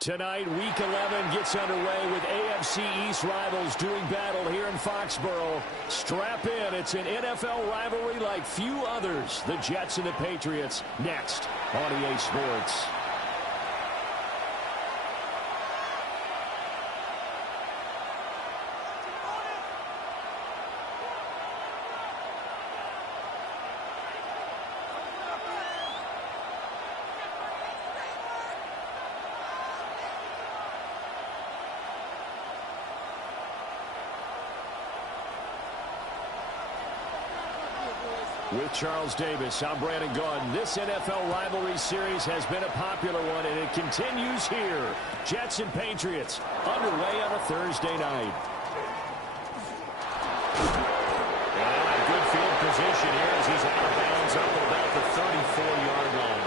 Tonight, Week 11 gets underway with AFC East rivals doing battle here in Foxborough. Strap in. It's an NFL rivalry like few others. The Jets and the Patriots next on EA Sports. With Charles Davis, I'm Brandon Gaudin. This NFL rivalry series has been a popular one, and it continues here. Jets and Patriots underway on a Thursday night. And good field position here as he's out of bounds up at about the 34-yard line.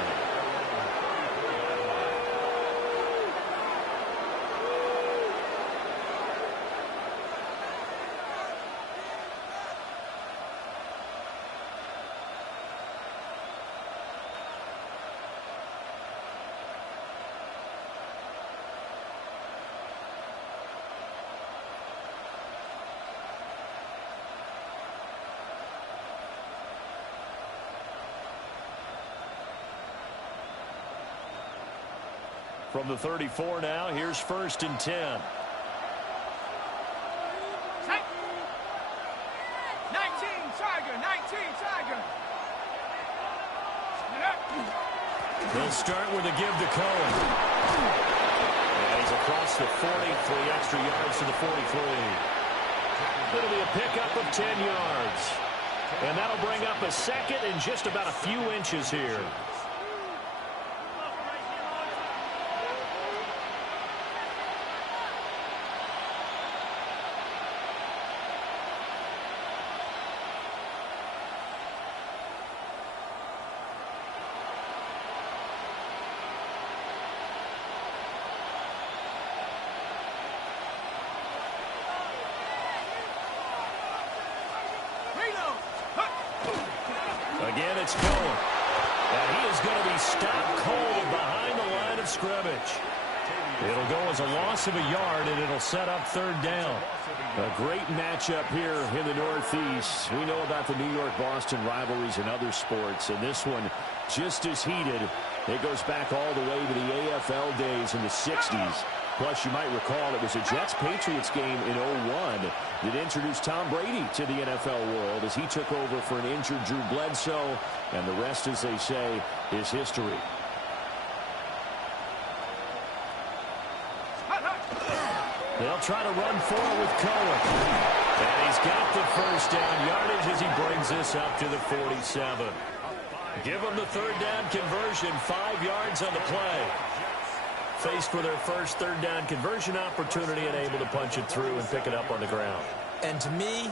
From the 34 now, here's 1st and 10. 19, Tiger, 19, Tiger. They'll start with a give to Cohen. And he's across the 40 for the extra yards to the 43. It'll be a pickup of 10 yards. And that'll bring up a second and just about a few inches here. Again, it's Cohen. And he is going to be stopped cold behind the line of scrimmage. It'll go as a loss of a yard, and it'll set up 3rd down. A great matchup here in the Northeast. We know about the New York-Boston rivalries in other sports, and this one just as heated. It goes back all the way to the AFL days in the 60s. Plus, you might recall it was a Jets-Patriots game in 01 that introduced Tom Brady to the NFL world as he took over for an injured Drew Bledsoe, and the rest, as they say, is history. They'll try to run forward with Cohen. And he's got the 1st down yardage as he brings this up to the 47. Give them the 3rd down conversion, 5 yards on the play. Faced with their first 3rd down conversion opportunity and able to punch it through and pick it up on the ground. And to me,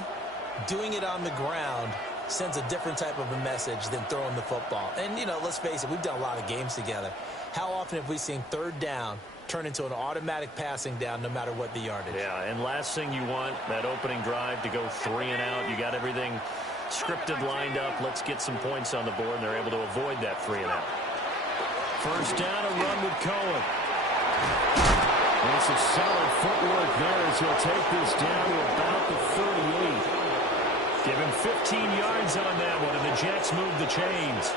doing it on the ground sends a different type of a message than throwing the football. And, you know, let's face it, we've done a lot of games together. How often have we seen 3rd down turn into an automatic passing down no matter what the yardage? Yeah, and last thing you want, that opening drive to go 3 and out. You got everything scripted, lined up. Let's get some points on the board, and they're able to avoid that 3 and out. 1st down, a run with Cohen. And it's a solid footwork there as he'll take this down to about the 38. Give him 15 yards on that one, and the Jets move the chains.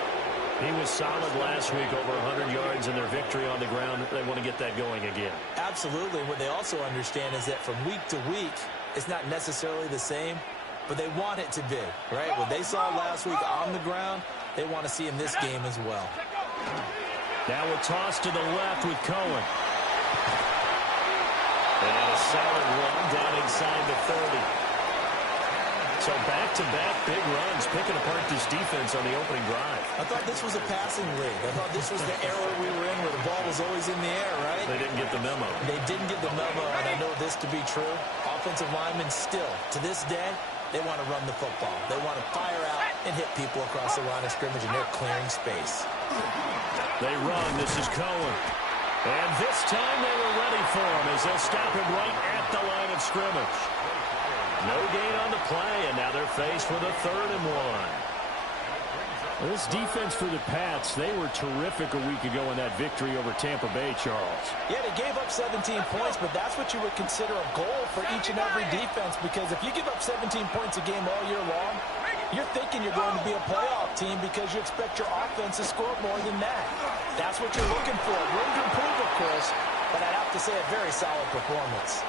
He was solid last week, over 100 yards in their victory on the ground. They want to get that going again. Absolutely. What they also understand is that from week to week, it's not necessarily the same, but they want it to be, right? What they saw last week on the ground, they want to see in this game as well. Now a toss to the left with Cohen. And a solid run down inside the 30. So back-to-back big runs, picking apart this defense on the opening drive. I thought this was a passing league. I thought this was the era we were in where the ball was always in the air, right? They didn't get the memo. They didn't get the memo, and I know this to be true. Offensive linemen still, to this day, they want to run the football. They want to fire out and hit people across the line of scrimmage, and they're clearing space. They run. This is Cohen. And this time they were ready for him as they'll stop him right at the line of scrimmage. No gain on the play, and now they're faced with a 3rd and 1. This defense for the Pats, they were terrific a week ago in that victory over Tampa Bay, Charles. Yeah, they gave up 17 points, but that's what you would consider a goal for each and every defense, because if you give up 17 points a game all year long, you're thinking you're going to be a playoff team because you expect your offense to score more than that. That's what you're looking for. Room to improve, of course, but I'd have to say a very solid performance.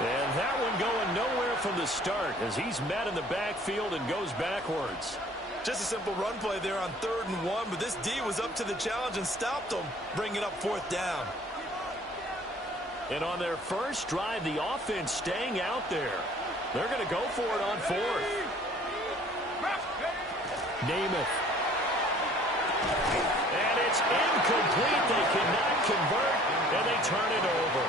And that one going nowhere from the start as he's met in the backfield and goes backwards. Just a simple run play there on 3rd and 1, but this D was up to the challenge and stopped them, bringing up 4th down. And on their first drive, the offense staying out there. They're going to go for it on 4th. Namath. And it's incomplete. They cannot convert, and they turn it over.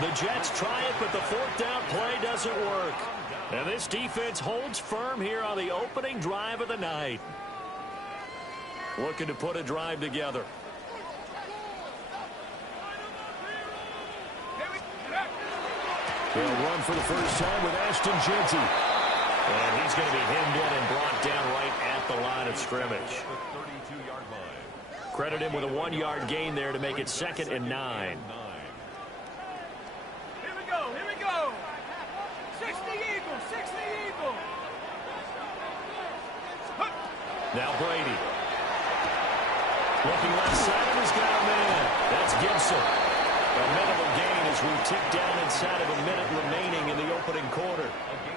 The Jets try it, but the 4th down play doesn't work. And this defense holds firm here on the opening drive of the night. Looking to put a drive together. They'll run for the first time with Ashton Jeanty. And he's going to be hemmed in and brought down right at the line of scrimmage. Credit him with a 1-yard gain there to make it 2nd and 9. Here we go, here we go. 60 Eagles, 60 Eagles. Now Brady. Looking left side, he's got a man. That's Gibson. A minimal gain as we tick down inside of a minute remaining in the opening quarter.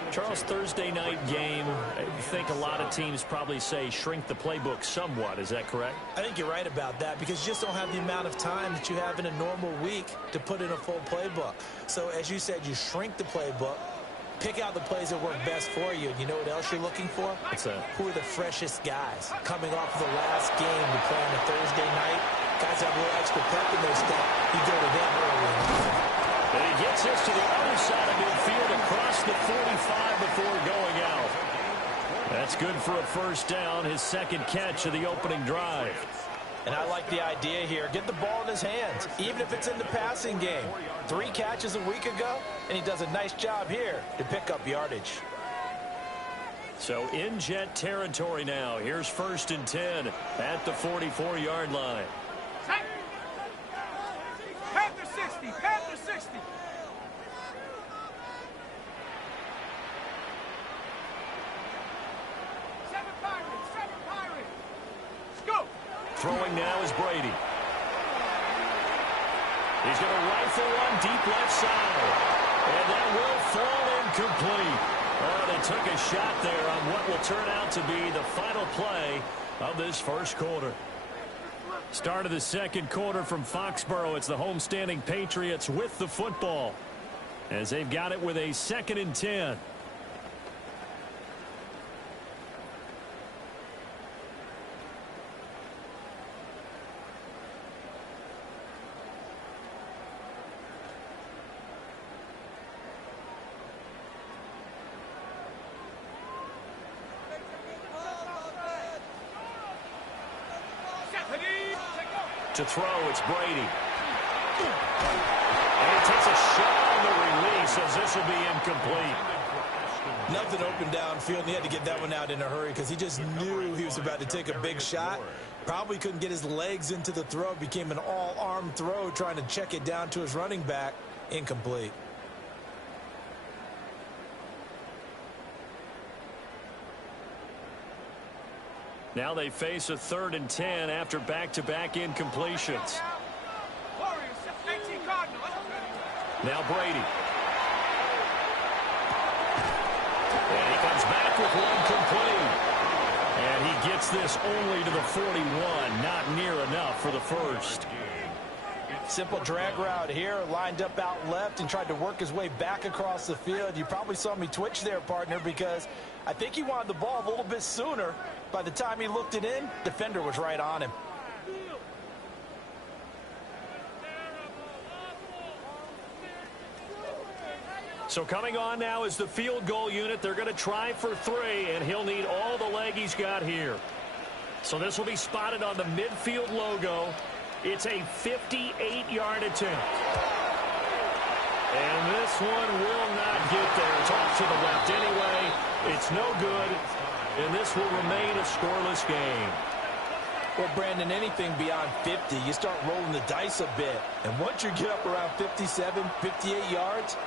Charles, Thursday night game, I think a lot of teams probably say shrink the playbook somewhat. Is that correct? I think you're right about that because you just don't have the amount of time that you have in a normal week to put in a full playbook. So as you said, you shrink the playbook, pick out the plays that work best for you. And you know what else you're looking for? What's that? Who are the freshest guys coming off of the last game to play on a Thursday night? Guys have a little extra pep in their step. You go to them early. And he gets us to the other side of midfield across the 45 before going out. That's good for a first down, his 2nd catch of the opening drive. And I like the idea here. Get the ball in his hands, even if it's in the passing game. 3 catches a week ago, and he does a nice job here to pick up yardage. So in Jet territory now. Here's 1st and 10 at the 44-yard line. Panther 60, Panther 60. Seven Pirates. Let's go. Throwing now is Brady. He's going to rifle one deep left side. And that will fall incomplete. Oh, they took a shot there on what will turn out to be the final play of this first quarter. Start of the 2nd quarter from Foxborough. It's the homestanding Patriots with the football as they've got it with a 2nd and 10. To throw, it's Brady. And he takes a shot on the release as this will be incomplete. Nothing open downfield, and he had to get that one out in a hurry because he just knew he was about to take a big shot. Probably couldn't get his legs into the throw. Became an all-arm throw trying to check it down to his running back. Incomplete. Now they face a 3rd and 10 after back-to-back incompletions. Warriors, 18 Cardinals. Now Brady. And he comes back with one complete. And he gets this only to the 41. Not near enough for the first. Simple drag route here, lined up out left and tried to work his way back across the field. You probably saw me twitch there, partner, because I think he wanted the ball a little bit sooner. By the time he looked it in, defender was right on him. So coming on now is the field goal unit. They're going to try for 3, and he'll need all the leg he's got here. So this will be spotted on the midfield logo. It's a 58-yard attempt. And this one will not get there. It's off to the left anyway. It's no good. and this will remain a scoreless game. Well, Brandon, anything beyond 50, you start rolling the dice a bit. And once you get up around 57, 58 yards,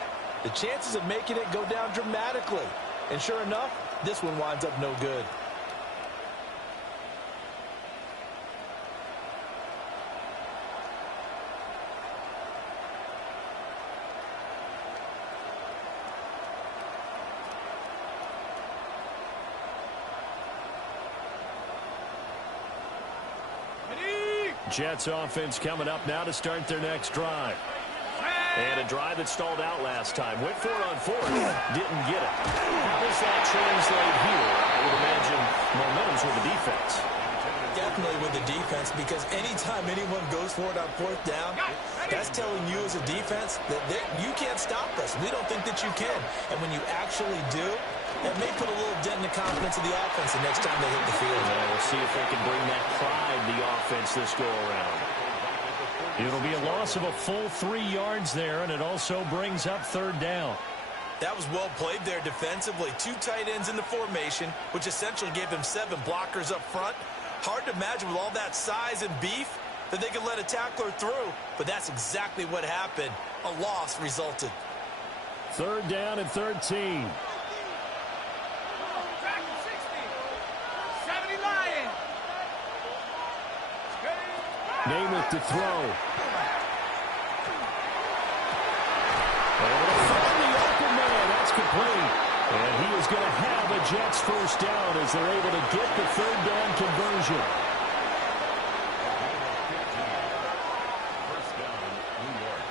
the chances of making it go down dramatically. And sure enough, this one winds up no good. Jets offense coming up now to start their next drive. And a drive that stalled out last time. Went for it on fourth. Didn't get it. How does that translate here? I would imagine momentum's with the defense. Definitely with the defense, because anytime anyone goes for it on fourth down, that's telling you as a defense that you can't stop us. We don't think that you can. And when you actually do, that may put a little dent in the confidence of the offense the next time they hit the field. Yeah, we'll see if they can bring that pride to the offense this go-around. It'll be a loss of a full 3 yards there, and it also brings up third down. That was well played there defensively. 2 tight ends in the formation, which essentially gave them 7 blockers up front. Hard to imagine with all that size and beef that they could let a tackler through, but that's exactly what happened. A loss resulted. Third down and 13. Namath to throw. Able to find the open man. That's complete. And he is going to have a Jets first down as they're able to get the third down conversion. First down, New York.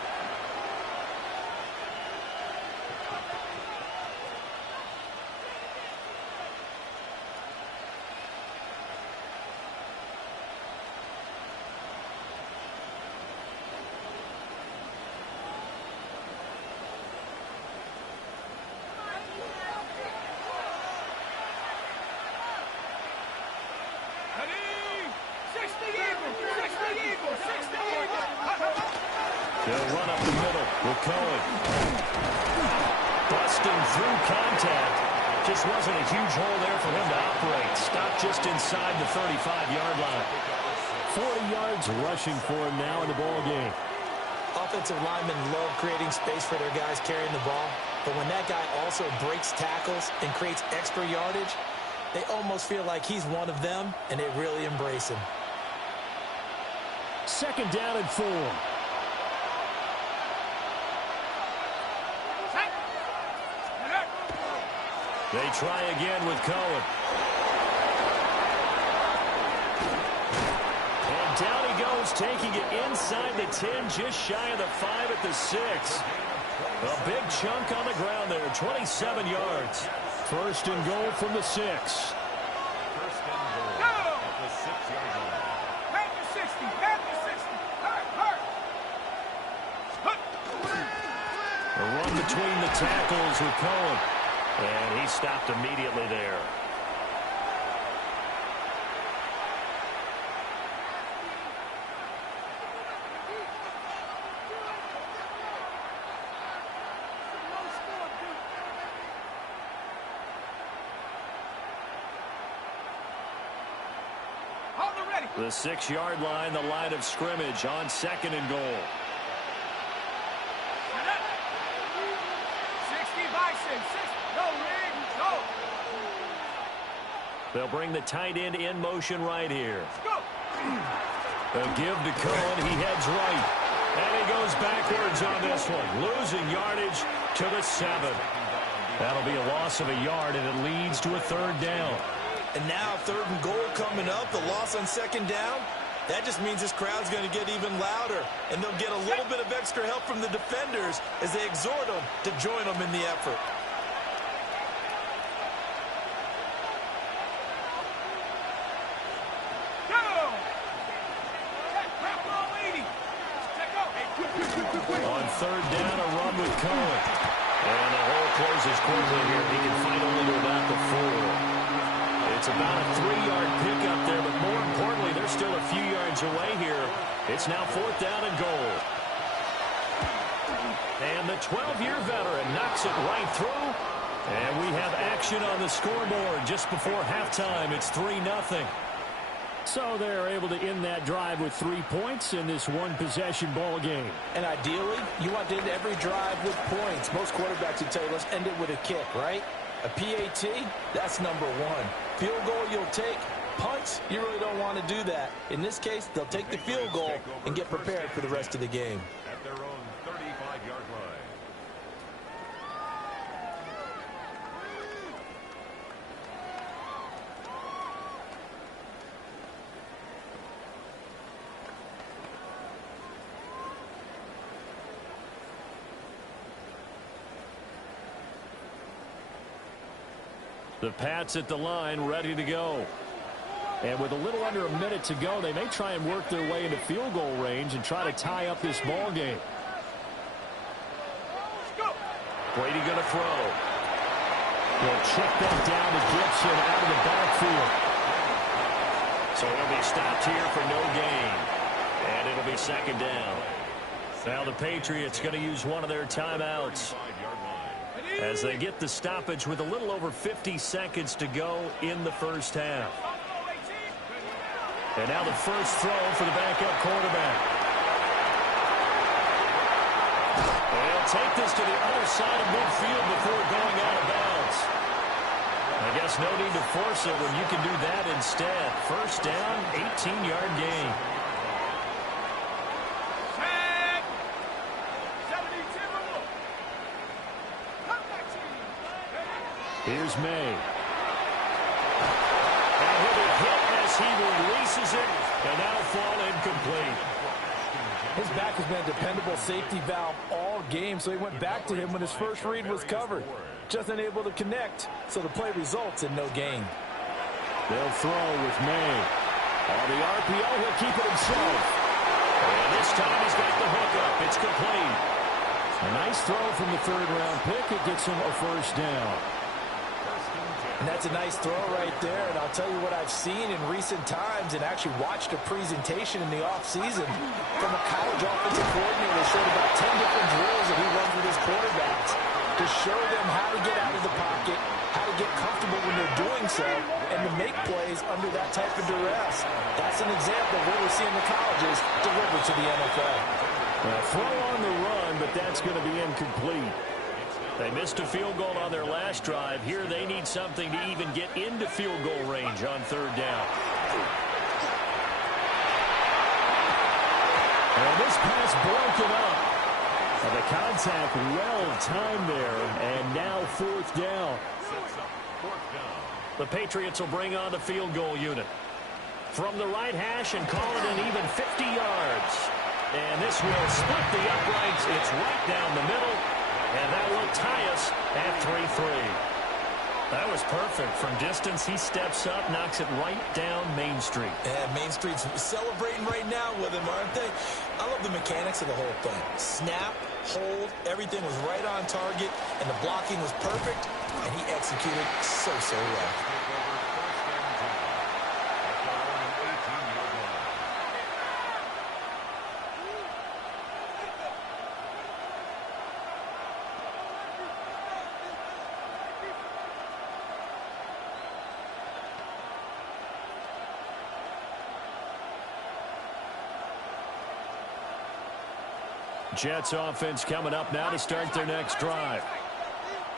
They'll run up the middle with Cohen. Busting through contact. Just wasn't a huge hole there for him to operate. Stopped just inside the 35-yard line. 40 yards rushing for him now in the ball game. Offensive linemen love creating space for their guys carrying the ball. But when that guy also breaks tackles and creates extra yardage, they almost feel like he's one of them, and they really embrace him. Second down and 4. They try again with Cohen. And down he goes, taking it inside the 10, just shy of the 5 at the 6. A big chunk on the ground there, 27 yards. First and goal from the 6. First and goal at the 6-yard line. Back to 60, back to 60. A run between the tackles with Cohen. And he stopped immediately there. The 6-yard line, the line of scrimmage on second and goal. 60 by 6. Go, Rig, go. They'll bring the tight end in motion right here. Go. A give to Cohen. He heads right. And he goes backwards on this one. Losing yardage to the 7. That'll be a loss of a yard, and it leads to a third down. And now third and goal coming up, the loss on second down. That just means this crowd's going to get even louder, and they'll get a little bit of extra help from the defenders as they exhort them to join them in the effort. On third down, a run with Cohen. And the hole closes quickly here. He can fight only to about the 4. It's about a 3-yard pickup there, but more importantly, they're still a few yards away here. It's now fourth down and goal. And the 12-year veteran knocks it right through And we have action on the scoreboard just before halftime. It's 3-0. So they're able to end that drive with 3 points in this one-possession ball game. And ideally, you want to end every drive with points. Most quarterbacks would tell you, let's end it with a kick, right? A PAT, that's number one. Field goal you'll take. Punts, you really don't want to do that. In this case, they'll take the field goal and get prepared for the rest of the game. At their own 35-yard line. The Pats at the line, ready to go. And with a little under a minute to go, they may try and work their way into field goal range and try to tie up this ball game. Brady going to throw. They'll check that down to Gibson out of the backfield. So he'll be stopped here for no gain. And it'll be second down. Now the Patriots going to use one of their timeouts as they get the stoppage with a little over 50 seconds to go in the first half. And now the first throw for the backup quarterback. They'll take this to the other side of midfield before going out of bounds. I guess no need to force it when you can do that instead. First down, 18-yard gain. Here's May. And he'll be hit as he releases it, and that'll fall incomplete. His back has been a dependable safety valve all game, so he went back to him when his first read was covered. Just unable to connect, so the play results in no gain. They'll throw with May. On the RPO, he'll keep it himself. And this time he's got the hook up. It's complete. A nice throw from the third-round pick. It gets him a first down. And that's a nice throw right there. And I'll tell you what I've seen in recent times and actually watched a presentation in the offseason from a college offensive coordinator that showed about 10 different drills that he runs with his quarterbacks to show them how to get out of the pocket, how to get comfortable when they're doing so, and to make plays under that type of duress. That's an example of what we see in the colleges delivered to the NFL. Throw on the run, but that's going to be incomplete. They missed a field goal on their last drive. Here they need something to even get into field goal range on third down. And this pass broken up. And the contact well timed there, and now fourth down. The Patriots will bring on the field goal unit. From the right hash and call it an even 50 yards. And this will split the uprights. It's right down the middle. And that will tie us at 3-3. That was perfect. From distance, he steps up, knocks it right down Main Street. And Main Street's celebrating right now with him, aren't they? I love the mechanics of the whole thing. Snap, hold, everything was right on target, and the blocking was perfect, and he executed so well. Jets offense coming up now to start their next drive.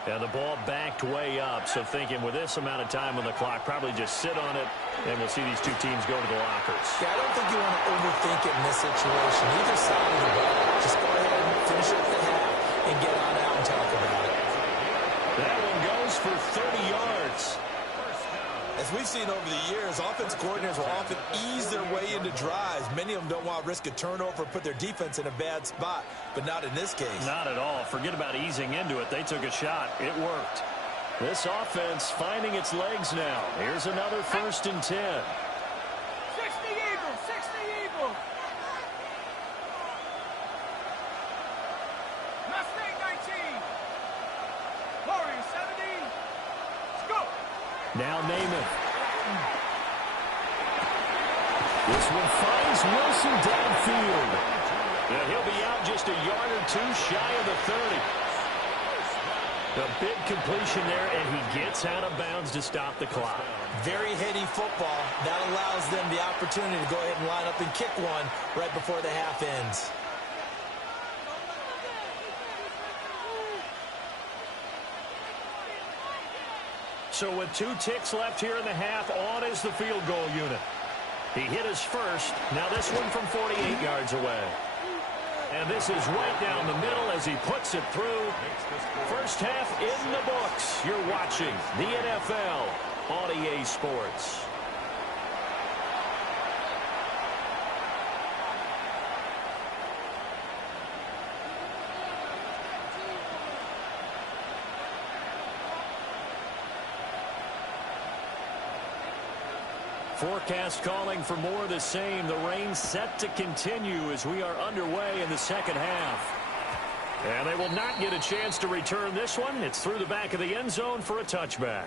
And the ball backed way up, so thinking with this amount of time on the clock, probably just sit on it, and we'll see these two teams go to the lockers. Yeah, I don't think you want to overthink it in this situation. Either side of the ball. Just go ahead and finish up the half and get on out and talk about it. That one goes for 30 yards. As we've seen over the years, offensive coordinators will often ease their way into drives. Many of them don't want to risk a turnover or put their defense in a bad spot, but not in this case. Not at all. Forget about easing into it. They took a shot. It worked. This offense finding its legs now. Here's another 1st and 10. 60 Eagles, 60 Eagles. Mustang 19. Warrior 70. Let's go. Now Namath. This one finds Wilson downfield. Yeah, he'll be out just a yard or two shy of the 30. A big completion there, and he gets out of bounds to stop the clock. Very heady football. That allows them the opportunity to go ahead and line up and kick one right before the half ends. So with 2 ticks left here in the half, on is the field goal unit. He hit his first. Now this one from 48 yards away. And this is right down the middle as he puts it through. First half in the books. You're watching the NFL on EA Sports. Forecast calling for more of the same. The rain set to continue as we are underway in the second half. And they will not get a chance to return this one. It's through the back of the end zone for a touchback.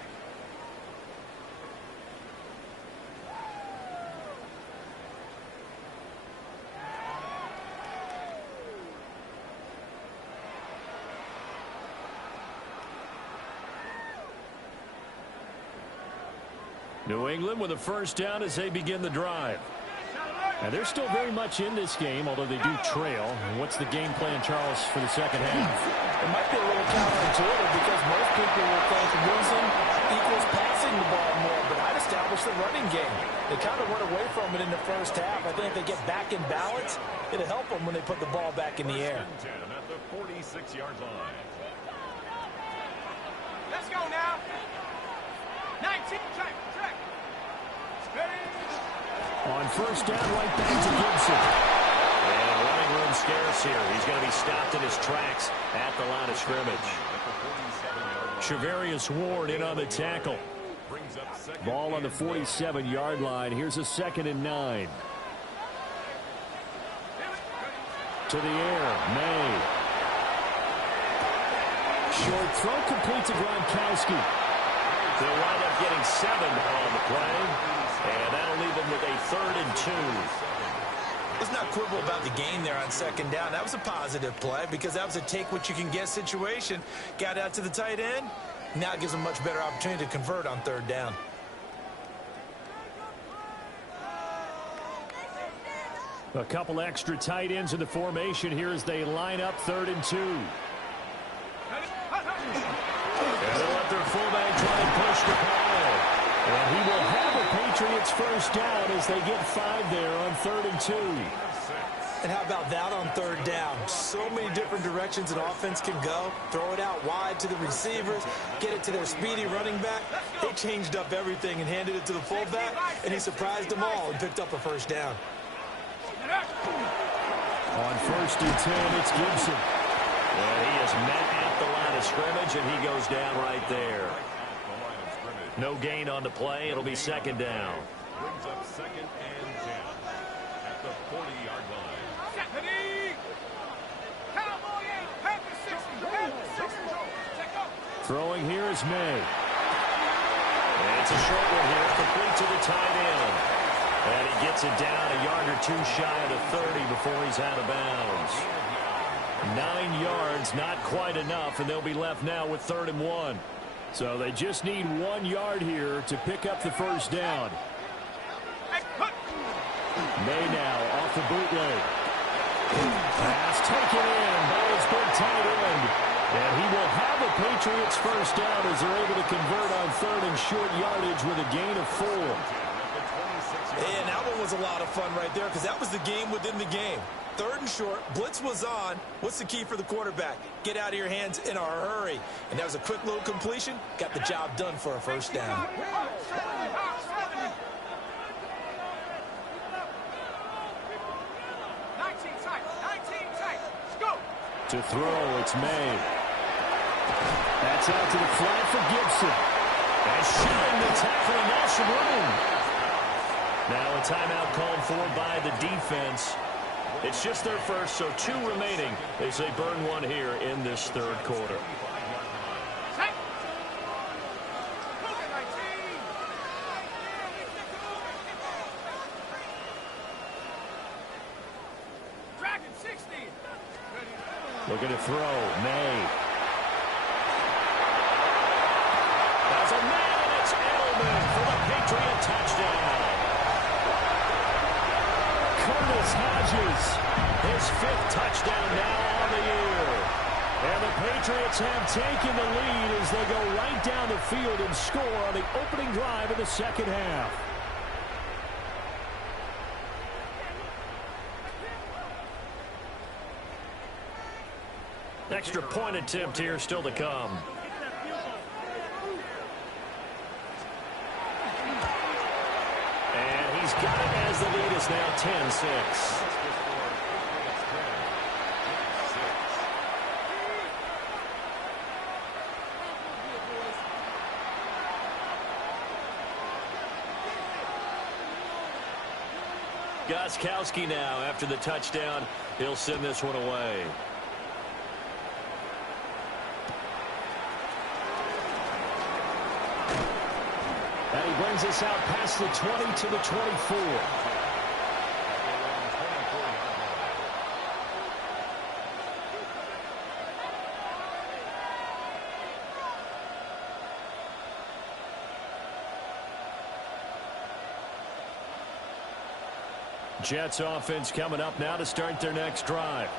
New England with a first down as they begin the drive. And they're still very much in this game, although they do trail. And what's the game plan, Charles, for the second half? It might be a little counterintuitive because most people will think losing equals passing the ball more, but I'd establish the running game. They kind of went away from it in the first half. I think if they get back in balance, it'll help them when they put the ball back in the air. At the 46-yard line. Let's go now. 19, track. On first down, right back to Gibson. And running room scarce here. He's going to be stopped in his tracks at the line of scrimmage. Shavarius Ward in on the tackle. Ball on the 47-yard line. Here's a 2nd and 9. To the air, May. Short throw complete to Gronkowski. They'll wind up getting 7 on the play. And that'll leave them with a 3rd and 2. Let's not quibble about the gain there on 2nd down. That was a positive play because that was a take-what-you-can-get situation. Got out to the tight end. Now it gives them a much better opportunity to convert on 3rd down. A couple extra tight ends in the formation here as they line up 3rd and 2. And they'll let their fullback try and push the ball. And he will have a Patriots first down as they get 5 there on 3rd and 2. And how about that on 3rd down? So many different directions an offense can go. Throw it out wide to the receivers, get it to their speedy running back. They changed up everything and handed it to the fullback, and he surprised them all and picked up a first down. On 1st and 10, it's Gibson. And he is met at the line of scrimmage, and he goes down right there. No gain on the play. It'll be 2nd down. Brings up 2nd and 10 at the 40-yard line. Throwing here is May. And it's a short one here, complete to the tight end. And he gets it down a yard or 2 shy of the 30 before he's out of bounds. 9 yards, not quite enough, and they'll be left now with 3rd and 1. So they just need 1 yard here to pick up the first down. May now off the bootleg. Pass taken in by his big tight end. And he will have a Patriots first down as they're able to convert on 3rd and short yardage with a gain of 4. And that one was a lot of fun right there because that was the game within the game. 3rd and short, blitz was on. What's the key for the quarterback? Get out of your hands in a hurry. And that was a quick little completion. Got the job done for a first down. To throw, it's May. That's out to the flat for Gibson. And shooting the tackle, and that's some room. Now a timeout called for by the defense. It's just their first, so 2 remaining as they burn one here in this 3rd quarter. Looking to throw, May. Patriot touchdown. Curtis Hodges, his 5th touchdown now on the year. And the Patriots have taken the lead as they go right down the field and score on the opening drive of the second half. Extra point attempt here still to come. And he's got it as the lead is now 10-6. Gostkowski now after the touchdown. He'll send this one away. And he brings us out past the 20 to the 24. Jets offense coming up now to start their next drive.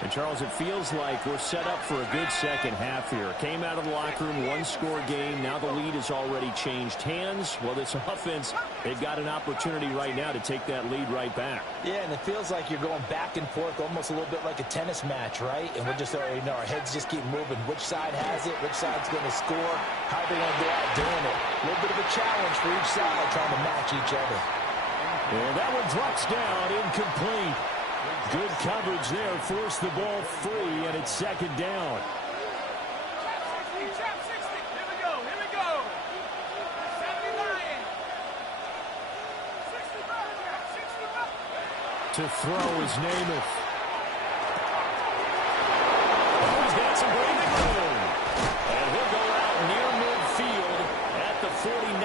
And, Charles, it feels like we're set up for a good second half here. Came out of the locker room, one-score game. Now the lead has already changed hands. Well, this offense, they've got an opportunity right now to take that lead right back. Yeah, and it feels like you're going back and forth, almost a little bit like a tennis match, right? And we're just already know our heads just keep moving. Which side has it? Which side's going to score? How are they going to go out doing it? A little bit of a challenge for each side, trying to match each other. And that one drops down, incomplete. Good coverage there, forced the ball free, and it's second down. Trap 60. Here we go. Here we go. 79. 65. 65. To throw is Namath. Oh, he's got some breathing room. And he'll go out near midfield at the 49.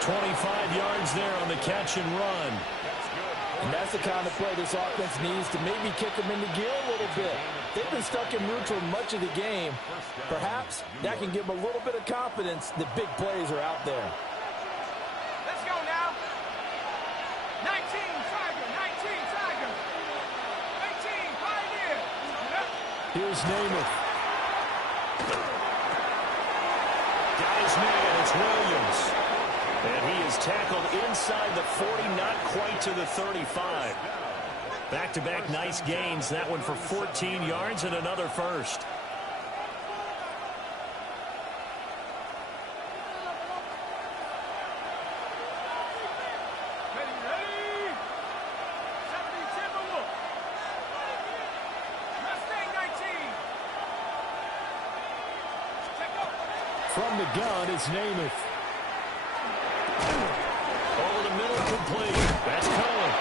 25 yards there on the catch and run. And that's the kind of play this offense needs to maybe kick them into gear a little bit. They've been stuck in neutral much of the game. Perhaps that can give them a little bit of confidence that big plays are out there. Let's go now. 19 Tiger. 19 Tiger. 18 Pioneer. Here's Namath. Got his man. It's Williams. And he is tackled inside the 40, not quite to the 35. Back-to-back nice gains. That one for 14 yards and another first. Ready, ready. 70 Timberwolf. Mustang 19. Check up. From the gun is Namath. Over the middle, complete. That's Cohen.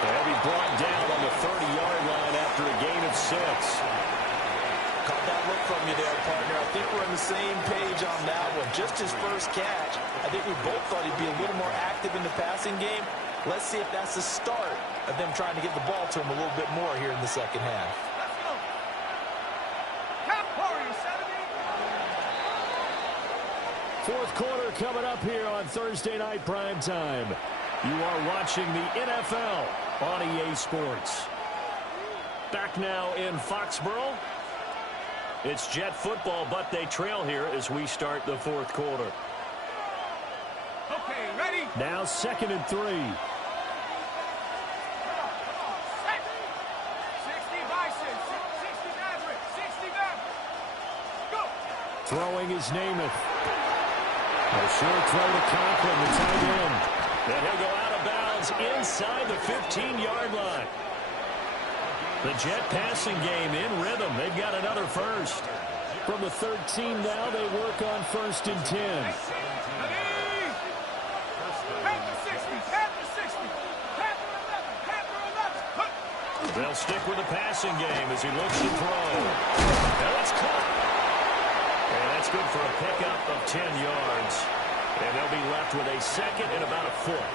They'll be brought down on the 30-yard line after a gain of 6. Caught that look from you there, partner. I think we're on the same page on that one. Just his first catch. I think we both thought he'd be a little more active in the passing game. Let's see if that's the start of them trying to get the ball to him a little bit more here in the second half. Let's go. Cap Warrior 70. Fourth quarter coming up here on Thursday Night Primetime. You are watching the NFL on EA Sports. Back now in Foxborough. It's Jet football, but they trail here as we start the fourth quarter. Okay, ready? Now 2nd and 3. Come on. Set. 60 Bison. 60 Maverick. 60 Maverick. Go. Throwing is Namath. A short throw to Conklin, the tight end. Then he'll go out of bounds inside the 15-yard line. The Jet passing game in rhythm. They've got another first. From the 13 now, they work on 1st and 10. Ready? Panther 60. Panther 60. Panther 11. Panther 11. They'll stick with the passing game as he looks to throw. Now it's caught. And that's good for a pickup of 10 yards. And they'll be left with a second and about a foot.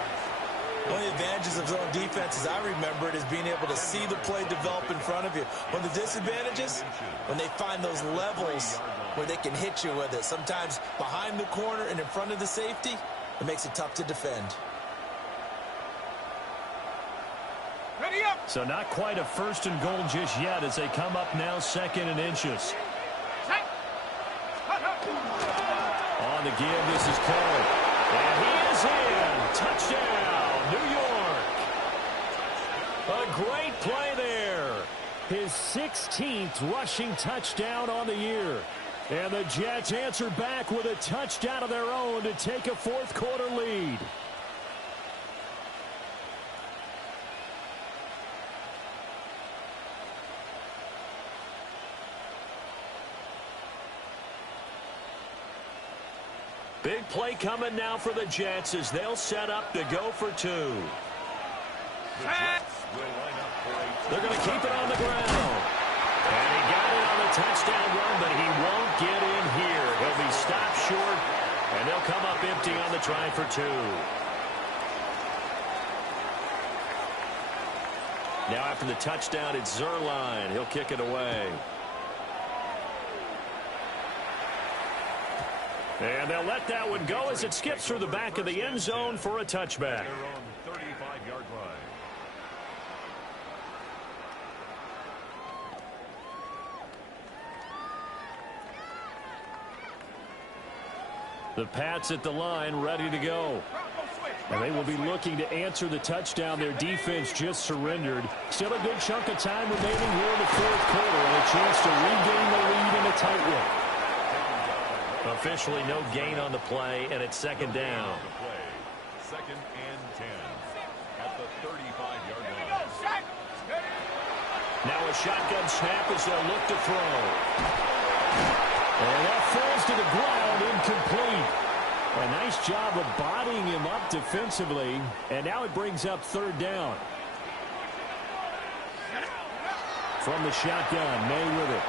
One of the advantages of zone defense, as I remember it, is being able to see the play develop in front of you. One of the disadvantages, when they find those levels where they can hit you with it, sometimes behind the corner and in front of the safety, it makes it tough to defend. Ready up. So not quite a first and goal just yet as they come up now second and inches. Set. On the give, this is Cole. And he is in. Touchdown, New York. A great play there. His 16th rushing touchdown on the year. And the Jets answer back with a touchdown of their own to take a fourth quarter lead. Big play coming now for the Jets as they'll set up to go for two. They're going to keep it on the ground. And he got it on the touchdown run, but he won't get in here. He'll be stopped short, and they'll come up empty on the try for two. Now after the touchdown, it's Zerline. He'll kick it away. And they'll let that one go as it skips through the back of the end zone for a touchback. Their own 35-yard line. The Pats at the line, ready to go. And they will be looking to answer the touchdown their defense just surrendered. Still a good chunk of time remaining here in the fourth quarter and a chance to regain the lead in a tight one. Officially no gain on the play, and it's second down. Second and 10 at the 35-yard line. Now a shotgun snap as they'll look to throw. And that falls to the ground, incomplete. A nice job of bodying him up defensively, and now it brings up third down. From the shotgun, May with it.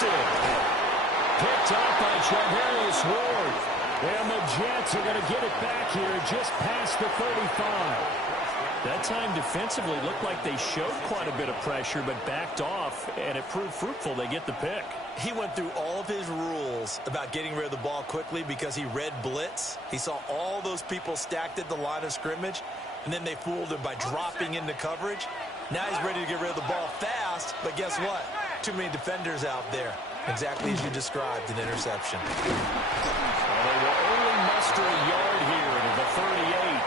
Picked up by Charvarius Ward. And the Jets are going to get it back here just past the 35. That time defensively looked like they showed quite a bit of pressure but backed off, and it proved fruitful. They get the pick. He went through all of his rules about getting rid of the ball quickly because he read blitz. He saw all those people stacked at the line of scrimmage, and then they fooled him by dropping into coverage. Now he's ready to get rid of the ball fast, but guess what? Too many defenders out there. Exactly as you described, an interception. Well, they will only muster a yard here into the 38.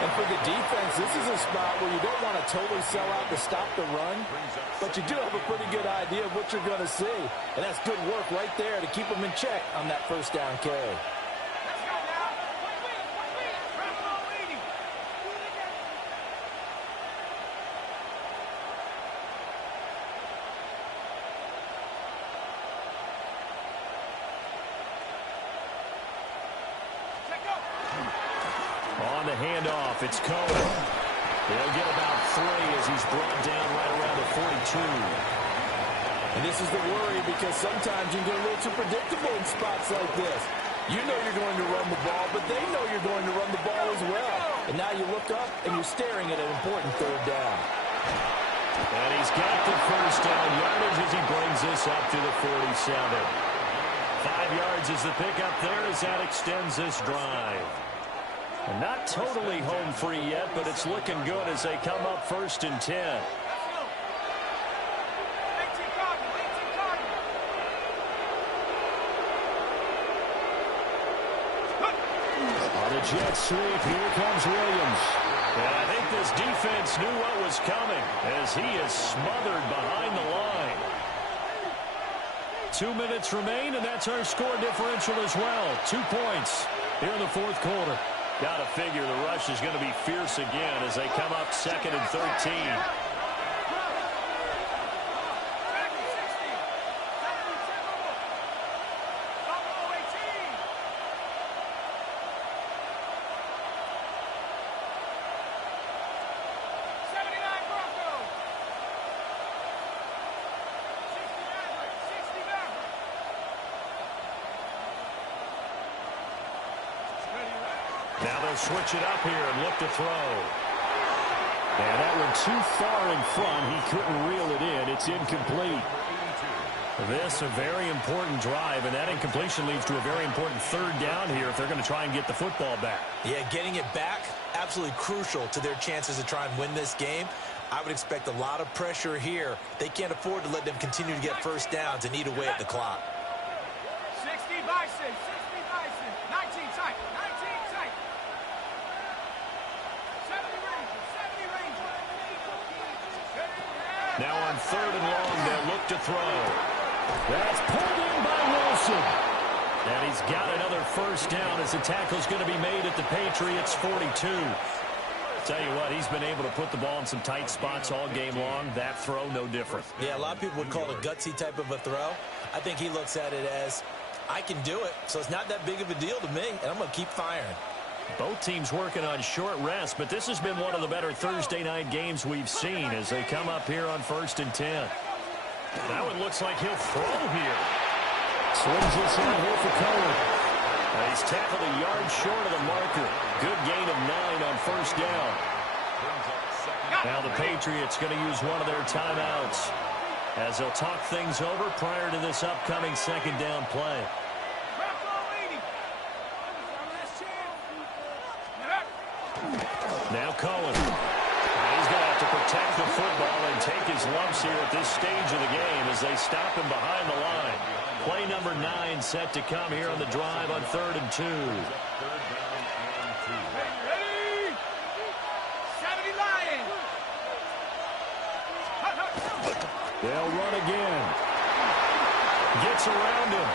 And for the defense, this is a spot where you don't want to totally sell out to stop the run, but you do have a pretty good idea of what you're going to see. And that's good work right there to keep them in check on that first down carry. On the handoff, it's Cohen. He'll get about 3 as he's brought down right around the 42. And this is the worry because sometimes you get a little too predictable in spots like this. You know you're going to run the ball, but they know you're going to run the ball as well. And now you look up and you're staring at an important third down. And he's got the first down yardage as he brings this up to the 47. 5 yards is the pickup there as that extends this drive. And not totally home free yet, but it's looking good as they come up first and 10. On the Jets sweep, here comes Williams. And I think this defense knew what was coming as he is smothered behind the line. 2 minutes remain, and that's our score differential as well. 2 points here in the fourth quarter. Got to figure the rush is going to be fierce again as they come up second and 13. Now they'll switch it up here and look to throw. And that one too far in front. He couldn't reel it in. It's incomplete. This a very important drive, and that incompletion leads to a very important third down here if they're going to try and get the football back. Yeah, getting it back, absolutely crucial to their chances to try and win this game. I would expect a lot of pressure here. They can't afford to let them continue to get first downs and eat away at the clock. 60 Bison, 60 Bison, 19 tight, 19 tight. 70 Ranger, 70 Ranger. Now on third and long, they'll look to throw. That's pulled in by Wilson. And he's got another first down as the tackle's going to be made at the Patriots 42. Tell you what, he's been able to put the ball in some tight spots all game long. That throw, no different. Yeah, a lot of people would call it a gutsy type of a throw. I think he looks at it as, I can do it, so it's not that big of a deal to me, and I'm going to keep firing. Both teams working on short rest, but this has been one of the better Thursday night games we've seen as they come up here on 1st and 10. That one looks like he'll throw here. Swings this out here for Cohen. He's tackled a yard short of the marker. Good gain of 9 on first down. Now the Patriots going to use one of their timeouts as they'll talk things over prior to this upcoming second down play. Now Cohen. He's going to have to protect the football and take his lumps here at this stage of the game as they stop him behind the line. Play number 9 set to come here on the drive on 3rd and 2. Ready? 70 Lions. They'll run again. Gets around him.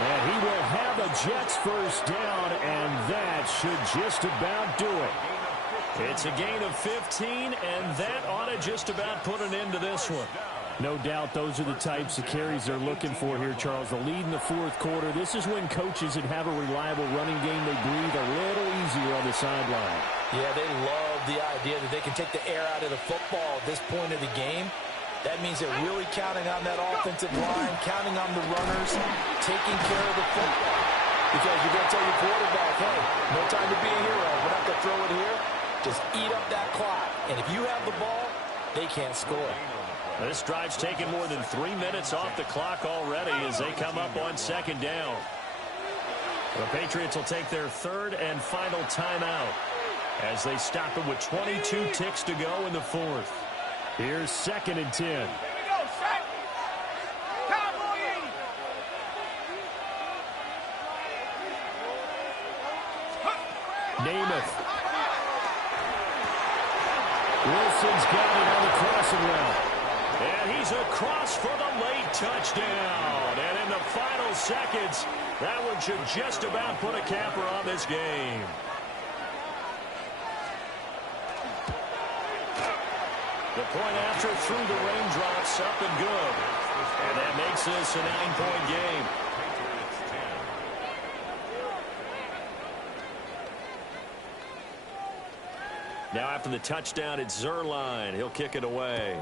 And he will have a Jets first down, and that should just about do it. It's a gain of 15, and that ought to just about put an end to this one. No doubt those are the types of carries they're looking for here, Charles. The lead in the fourth quarter. This is when coaches that have a reliable running game, they breathe a little easier on the sideline. Yeah, they love the idea that they can take the air out of the football at this point of the game. That means they're really counting on that offensive line, counting on the runners, taking care of the football. Because you're going to tell your quarterback, hey, no time to be a hero. We're not going to throw it here. Just eat up that clock. And if you have the ball, they can't score. This drive's taken more than 3 minutes off the clock already as they come up on second down. The Patriots will take their third and final timeout as they stop it with 22 ticks to go in the fourth. Here's 2nd and 10. Here we go, set. Cowboy 80. Namath. Wilson's got it on the crossing route. And he's across for the late touchdown. And in the final seconds, that one should just about put a capper on this game. The point after through the raindrops, up and good. And that makes this a 9-point game. Now after the touchdown, it's Zerline. He'll kick it away.